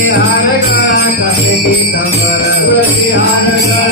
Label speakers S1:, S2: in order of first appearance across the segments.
S1: हर गणपती समर
S2: हर गण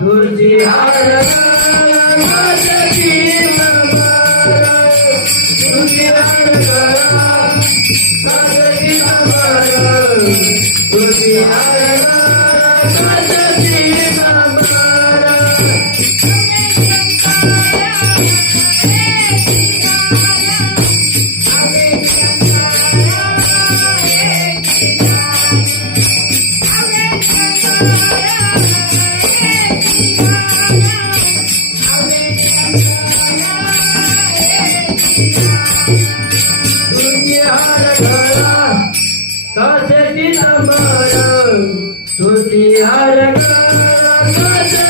S1: तुझी आरती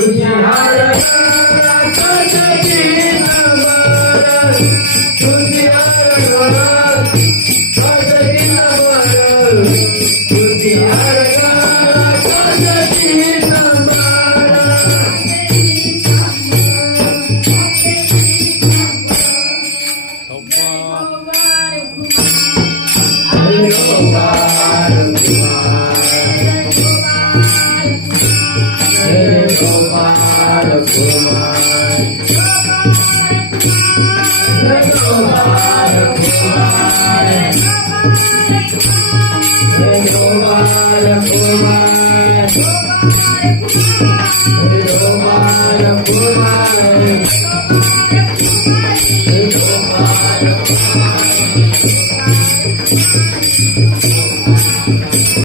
S1: तुझ्या Yes.